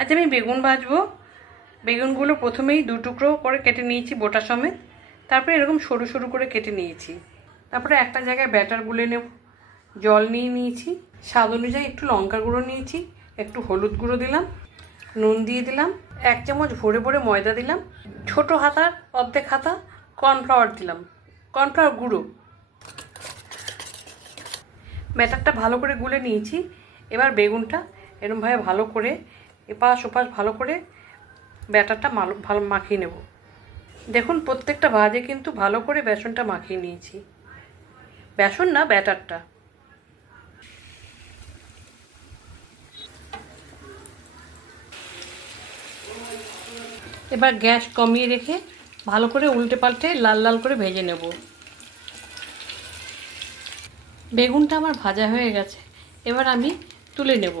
আজ আমি বেগুন ভাজবো। বেগুনগুলো প্রথমেই দু টুকরো করে কেটে নিয়েছি বোটা সমেত। তারপরে এরকম সরু সরু করে কেটে নিয়েছি। তারপরে একটা জায়গায় ব্যাটার গুলে নেব। জল নিয়ে নিয়েছি। স্বাদ অনুযায়ী একটু লঙ্কা গুঁড়ো নিয়েছি। একটু হলুদ গুঁড়ো দিলাম। নুন দিয়ে দিলাম। এক চামচ ভরে ভরে ময়দা দিলাম। ছোট হাতার অর্ধেক হাতা কর্নফ্লাওয়ার দিলাম। কর্নফ্লাওয়ার গুঁড়ো। ব্যাটারটা ভালো করে গুলে নিয়েছি। এবার বেগুনটা এরমভাবে ভালো করে এপাশ ওপাশ ভালো করে ব্যাটারটা মালো ভালো মাখিয়ে নেব। দেখুন, প্রত্যেকটা ভাজে কিন্তু ভালো করে বেসনটা মাখিয়ে নিয়েছি। বেসন না, ব্যাটারটা। এবার গ্যাস কমিয়ে রেখে ভালো করে উল্টে পাল্টে লাল লাল করে ভেজে নেব। বেগুনটা আমার ভাজা হয়ে গেছে। এবার আমি তুলে নেব।